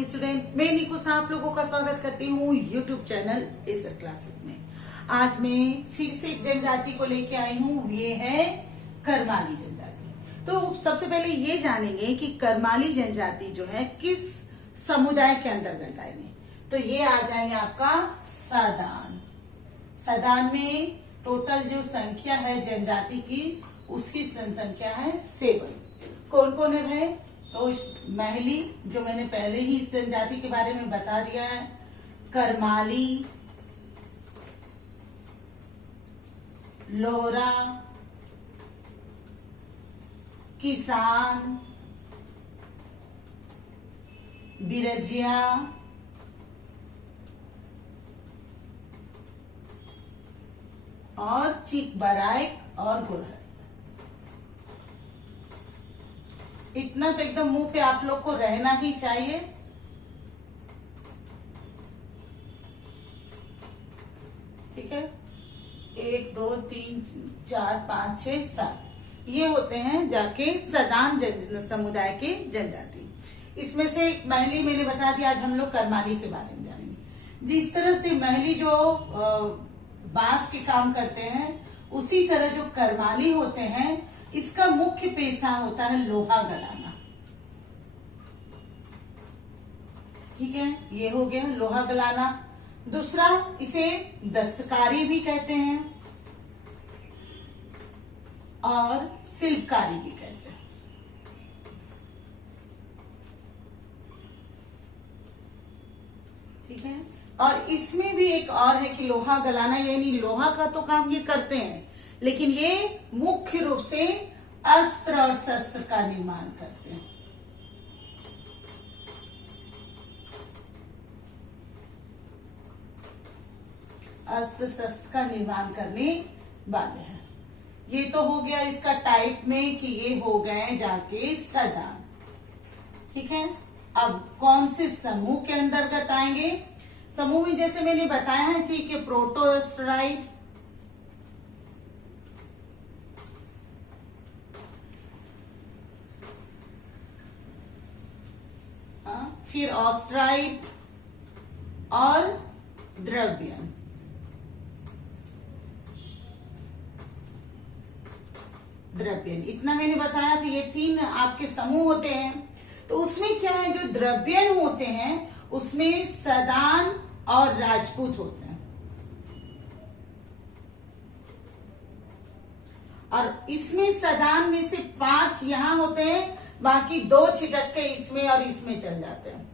Morning student, मैं निकुस आप लोगों का स्वागत करती हूँ यूट्यूब चैनल एसर क्लासेस में। आज मैं फिर से एक जनजाति को लेके आई हूँ, ये है करमाली जनजाति। तो सबसे पहले ये जानेंगे कि करमाली जनजाति जो है किस समुदाय के अंतर्गत आएंगे। तो ये आ जाएंगे आपका सदान। सदान में टोटल जो संख्या है जनजाति की, उसकी संख्या है 7। कौन कौन है भाई? तो महली, जो मैंने पहले ही इस जनजाति के बारे में बता दिया है, करमाली, लोहरा, किसान, बिरजिया, और चिकबराइक और गोरहर। इतना तो एकदम मुंह पे आप लोग को रहना ही चाहिए। ठीक है, 1 2 3 4 5 6 7 ये होते हैं जाके सदान समुदाय के जनजाति। इसमें से एक महली मैंने बता दिया। आज हम लोग करमाली के बारे में जानेंगे। जिस तरह से महली जो बांस के काम करते हैं, उसी तरह जो करमाली होते हैं, इसका मुख्य पेशा होता है लोहा गलाना। ठीक है, ये हो गया लोहा गलाना। दूसरा, इसे दस्तकारी भी कहते हैं और शिल्पकारी भी कहते हैं। ठीक है, और इसमें भी एक और है कि लोहा गलाना, यानी लोहा का तो काम ये करते हैं, लेकिन ये मुख्य रूप से अस्त्र और शस्त्र का निर्माण करते हैं। अस्त्र शस्त्र का निर्माण करने वाले हैं। ये तो हो गया इसका टाइप में कि ये हो गए जाके सदान। ठीक है, अब कौन से समूह के अंतर्गत आएंगे? समूह में जैसे मैंने बताया है थी कि प्रोटोस्टराइड, फिर ऑस्ट्राइड और द्रव्यन। इतना मैंने बताया था, ये 3 आपके समूह होते हैं। तो उसमें क्या है, जो द्रव्यन होते हैं उसमें सदान और राजपूत होते हैं, और इसमें सदान में से 5 यहां होते हैं, बाकी 2 छिटक के इसमें और इसमें चल जाते हैं।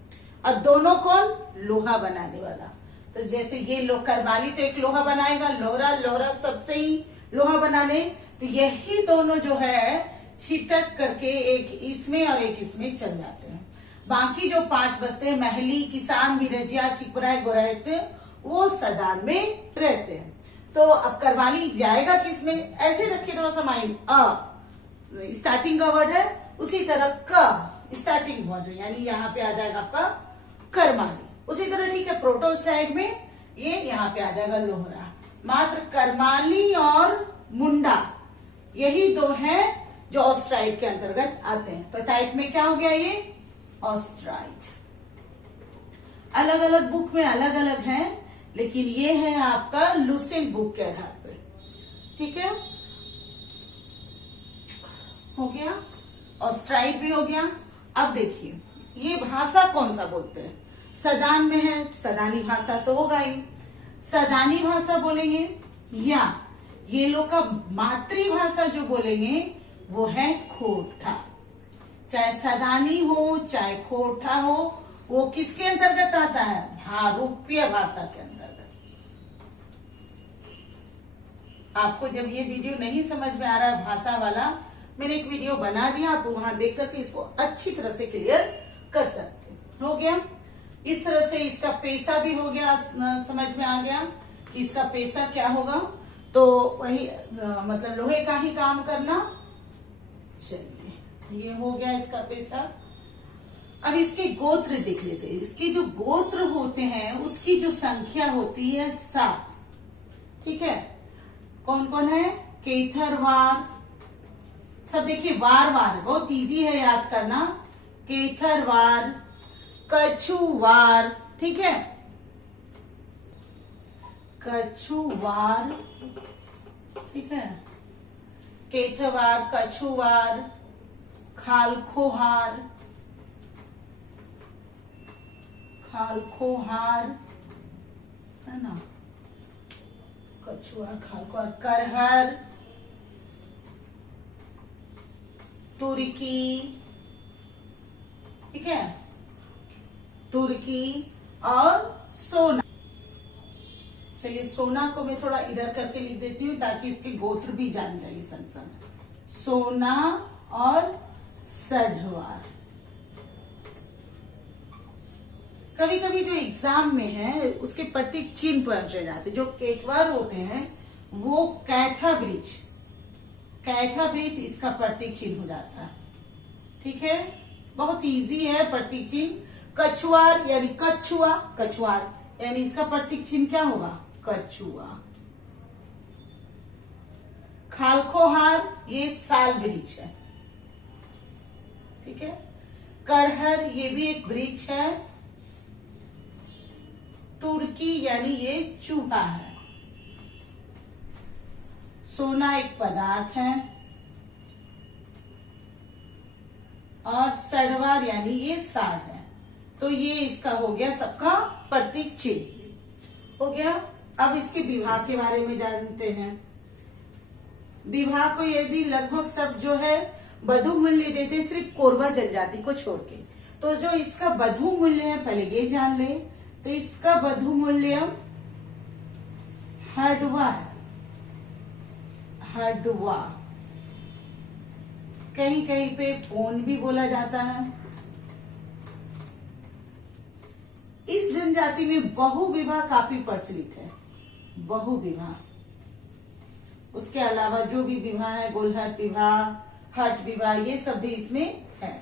और दोनों कौन? लोहा बनाने वाला। तो जैसे ये करमाली तो एक लोहा बनाएगा, लोहरा सबसे ही लोहा बनाने, तो यही दोनों जो है छिटक करके एक इसमें और एक इसमें चल जाते हैं। बाकी जो 5 बचते हैं, महली, किसान, बिरजिया, चिकबराइक, गोरहर, वो सदान में रहते हैं। तो अब करमाली जाएगा किसमें? ऐसे रखिए थोड़ा सा माइंड। अ स्टार्टिंग का वर्ड है, उसी तरह क स्टार्टिंग वर्ड है, यानी यहाँ पे आ जाएगा आपका करमाली। उसी तरह ठीक है, प्रोटोस्टाइड में ये यहाँ पे आ जाएगा लोहरा। मात्र करमाली और मुंडा यही 2 हैं जो ऑस्ट्राइड के अंतर्गत आते हैं। तो टाइप में क्या हो गया ये? ऑस्ट्राइड। अलग अलग बुक में अलग अलग है, लेकिन ये है आपका लुसेंट बुक के आधार पर। ठीक है, हो गया, ऑस्ट्राइड भी हो गया। अब देखिए ये भाषा कौन सा बोलते हैं? सदान में है, सदानी भाषा तो होगा ही। सदानी भाषा बोलेंगे, या ये लोग का मातृभाषा जो बोलेंगे वो है खोरठा। चाहे सदानी हो चाहे खोरठा हो, वो किसके अंतर्गत आता है? भारूपीय भाषा के अंतर्गत। आपको जब ये वीडियो नहीं समझ में आ रहा है भाषा वाला, मैंने एक वीडियो बना दिया, आप वहां देख करके इसको अच्छी तरह से क्लियर कर सकते हैं। हो गया, इस तरह से इसका पेशा भी हो गया, समझ में आ गया कि इसका पेशा क्या होगा। तो वही मतलब लोहे का ही काम करना। चलिए, ये हो गया इसका पेशा। अब इसके गोत्र देख लेते हैं। इसके जो गोत्र होते हैं उसकी जो संख्या होती है 7। ठीक है, कौन कौन है? केथरवार, सब देखिए वार वार बहुत इजी है याद करना। केथरवार, कछुवार, ठीक है, कछुवार, ठीक है, केथवार, कछुवार, खालखोहार, खालखोहार है ना, कछुआ, खालखोहार, करहर, तुर्की, ठीक है, तुर्की और सोना। चलिए सोना को मैं थोड़ा इधर करके लिख देती हूँ ताकि इसके गोत्र भी जान जाइए संग संग। सोना और सढ़वार। कभी कभी जो एग्जाम में है उसके प्रतीक चिन्ह पूछे जाते, जो केतवार होते हैं वो कैथा ब्रिज, कैथा ब्रिज इसका प्रतीक चिन्ह हो जाता है, ठीक है, बहुत इजी है प्रतीक चिन्ह। कछुआर यानी कछुआ, कछुआर यानी इसका प्रतीक चिन्ह क्या होगा, कछुआ। खालखोहार ये साल वृक्ष है, ठीक है। करहर ये भी एक वृक्ष है। तुर्की यानी ये चूहा है। सोना एक पदार्थ है और सड़वार यानी ये साड़ है। तो ये इसका हो गया सबका प्रतीक चिन्ह हो गया। अब इसके विभाग के बारे में जानते हैं। विभाग को यदि लगभग सब जो है बधु मूल्य देते सिर्फ कोरबा जनजाति को छोड़ के, तो जो इसका बधु मूल्य है पहले ये जान ले। तो इसका बधु मूल्य हडवा है, हडवा। कहीं कहीं पे पोन भी बोला जाता है। इस जनजाति में बहुविवाह काफी प्रचलित है, बहुविवाह। उसके अलावा जो भी विवाह है, गोलहट विवाह, हट विवाह, ये सब भी इसमें है।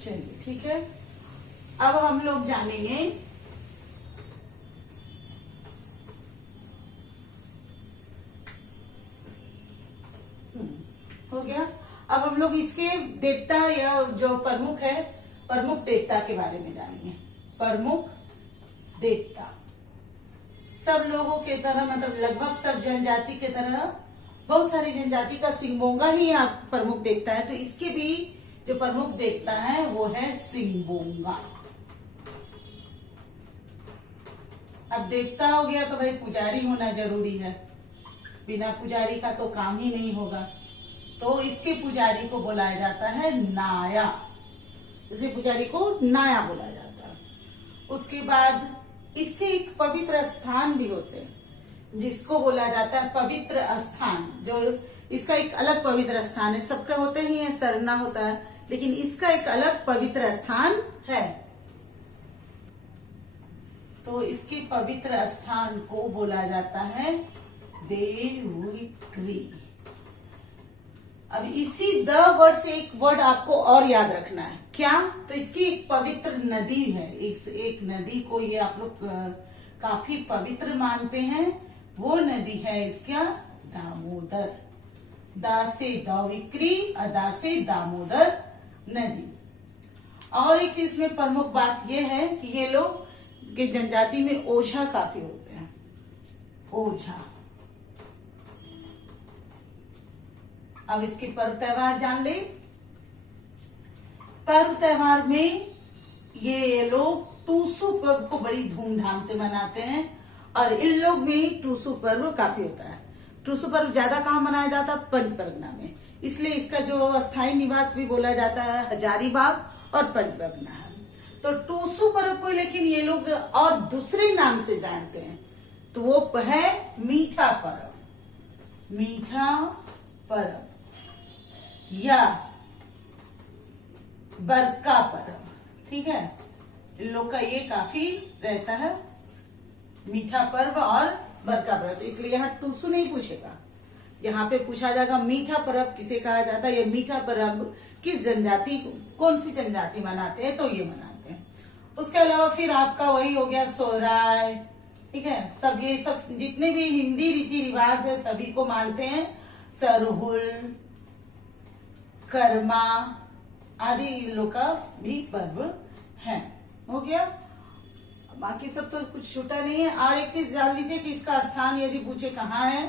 चलिए ठीक है। अब हम लोग जानेंगे हो गया। अब हम लोग इसके देवता या जो प्रमुख है, प्रमुख देवता के बारे में जानेंगे। प्रमुख देवता सब लोगों के तरह, मतलब लगभग सब जनजाति के तरह, बहुत सारी जनजाति का सिंगबोंगा ही आप प्रमुख देवता है। तो इसके भी जो प्रमुख देवता है वो है सिंगबोंगा। अब देवता हो गया तो भाई पुजारी होना जरूरी है, बिना पुजारी का तो काम ही नहीं होगा। तो इसके पुजारी को बुलाया जाता है नाया, इसके पुजारी को नाया बोला जाता है। उसके बाद इसके एक पवित्र स्थान भी होते हैं जिसको बोला जाता है पवित्र स्थान। जो इसका एक अलग पवित्र स्थान है, सबका होते ही है, सरना होता है, लेकिन इसका एक अलग पवित्र स्थान है। तो इसके पवित्र स्थान को बोला जाता है देवगिरी। अब इसी द वर्ड से एक वर्ड आपको और याद रखना है, क्या? तो इसकी एक पवित्र नदी है, एक नदी को ये आप लोग काफी पवित्र मानते हैं। वो नदी है इसका दामोदर। दा से दाविक्री और दा से दामोदर नदी। और एक इसमें प्रमुख बात यह है कि ये लोग के जनजाति में ओझा काफी होते हैं, ओझा। अब इसके पर्व त्योहार जान ले। पर्व त्योहार में ये लोग टूसू पर्व को बड़ी धूमधाम से मनाते हैं और इन लोग में टूसू पर्व काफी होता है। टूसू पर्व ज्यादा कहाँ मनाया जाता है? पंचपरगना में, इसलिए इसका जो अस्थायी निवास भी बोला जाता है हजारीबाग और पंचपरगना है। तो टूसू पर्व को लेकिन ये लोग और दूसरे नाम से जानते हैं, तो वो है मीठा पर्व, मीठा पर्व या बरका पर्व, ठीक है। इन लोग का ये काफी रहता है, मीठा पर्व और बरका पर्व। तो इसलिए यहाँ टूसू नहीं पूछेगा, यहाँ पे पूछा जाएगा मीठा पर्व किसे कहा जाता है, ये मीठा पर्व किस जनजाति, कौन सी जनजाति मनाते हैं, तो ये मनाते हैं। उसके अलावा फिर आपका वही हो गया सोहराय, ठीक है। सब ये सब जितने भी हिंदी रीति रिवाज है सभी को मानते हैं। सरहुल, कर्मा आदि इन लोग का भी पर्व है। हो गया, बाकी सब तो कुछ छूटा नहीं है। और एक चीज जान लीजिए कि इसका स्थान यदि पूछे कहाँ है,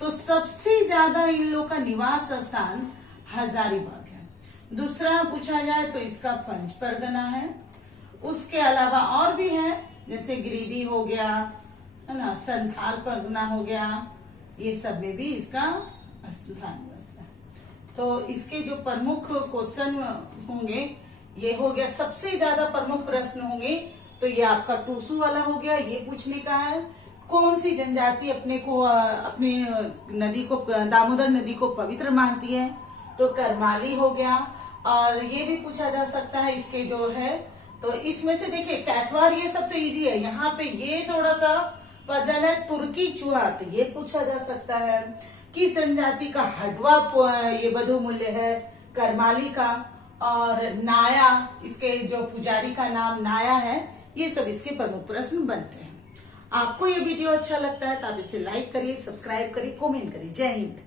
तो सबसे ज्यादा इन लोग का निवास स्थान हजारीबाग है। दूसरा पूछा जाए तो इसका पंच परगना है। उसके अलावा और भी है, जैसे गिरिडीह हो गया, है ना, संथाल परगना हो गया, ये सब में भी इसका स्थान बसता है। तो इसके जो प्रमुख क्वेश्चन होंगे, ये हो गया सबसे ज्यादा प्रमुख प्रश्न होंगे, तो ये आपका टूसू वाला हो गया, ये पूछने का है कौन सी जनजाति अपनी नदी को, दामोदर नदी को पवित्र मानती है, तो करमाली हो गया। और ये भी पूछा जा सकता है इसके जो है, तो इसमें से देखिए कैथवार ये सब तो इजी है, यहाँ पे ये थोड़ा सा पजल है, तुर्की चूहा, तो ये पूछा जा सकता है। किस जनजाति का हडवा ये बधु मूल्य है, करमाली का। और नाया, इसके जो पुजारी का नाम नाया है, ये सब इसके प्रमुख प्रश्न बनते हैं। आपको ये वीडियो अच्छा लगता है तो आप इसे लाइक करिए, सब्सक्राइब करिए, कमेंट करिए। जय हिंद।